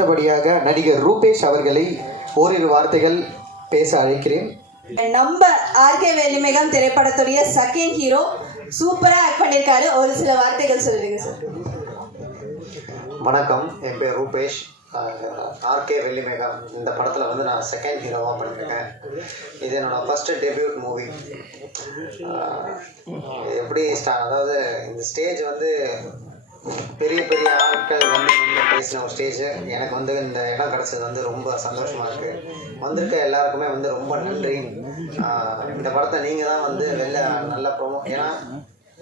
அடுத்தபடியாக நடிகர் ரூபேஷ் அவர்களை ஓரிரு வார்த்தைகள் பேச அழைக்கிறேன். நம்ம ஆர்கே வெள்ளிமேகம் திரைப்படத்துடைய செகண்ட் ஹீரோ சூப்பரா ஆக்ட் பண்ணியிருக்காரு. ஒரு சில வார்த்தைகள் சொல்லுங்க சார். வணக்கம், என் பேர் ரூபேஷ். ஆர்கே வெள்ளிமேகம் இந்த படத்தில் வந்து நான் செகண்ட் ஹீரோவாக பண்ணியிருக்கேன். இது என்னோடய ஃபஸ்ட்டு டெபியூட் மூவி. எப்படி அதாவது இந்த ஸ்டேஜ் வந்து பெரிய பெரிய ஆட்கள் வந்து நின்று பேசின ஒரு ஸ்டேஜ். எனக்கு வந்து இந்த இடம் கிடச்சது வந்து ரொம்ப சந்தோஷமாக இருக்குது. வந்திருக்க எல்லாருக்குமே வந்து ரொம்ப நன்றி. இந்த படத்தை நீங்கள் தான் வந்து வெளில நல்லா ஏன்னா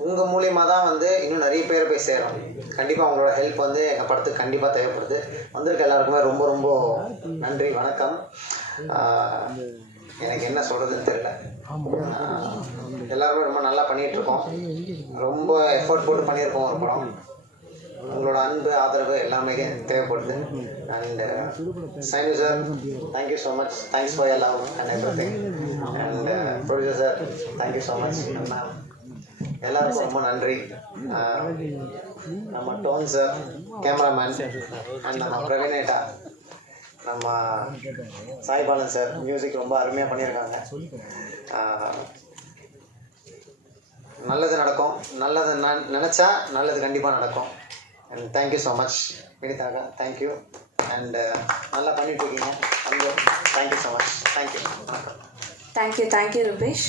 உங்கள் மூலியமாக தான் வந்து இன்னும் நிறைய பேர் போய் சேரும். கண்டிப்பாக உங்களோட ஹெல்ப் வந்து எங்கள் படத்துக்கு கண்டிப்பாக தேவைப்படுது. வந்திருக்க எல்லாருக்குமே ரொம்ப ரொம்ப நன்றி, வணக்கம். எனக்கு என்ன சொல்கிறதுன்னு தெரியல. எல்லாருமே ரொம்ப நல்லா பண்ணிகிட்ருக்கோம். ரொம்ப எஃபர்ட் போட்டு பண்ணியிருக்கோம் ஒரு படம். உங்களோட அன்பு ஆதரவு எல்லாமே தேவைப்படுது. And sign sir, thank you so much. Thanks for your love and everything. And producer sir, thank you so much. Ma'am எல்லாருக்கும் ரொம்ப நன்றி. நம்ம டோன் சார், கேமராமேன், அண்ட் நம்ம பிரவீனேட்டா, நம்ம சாய்பாலன் சார் மியூசிக் ரொம்ப அருமையாக பண்ணியிருக்காங்க. நல்லது நடக்கும். நல்லது நான் நினச்சா நல்லது கண்டிப்பாக நடக்கும். அண்ட் தேங்க்யூ ஸோ மச் வினிதாக்கா, தேங்க்யூ. அண்ட் நல்லா பண்ணிட்டுருக்கீங்க. Thank you so much. Thank you. Thank you Rupesh.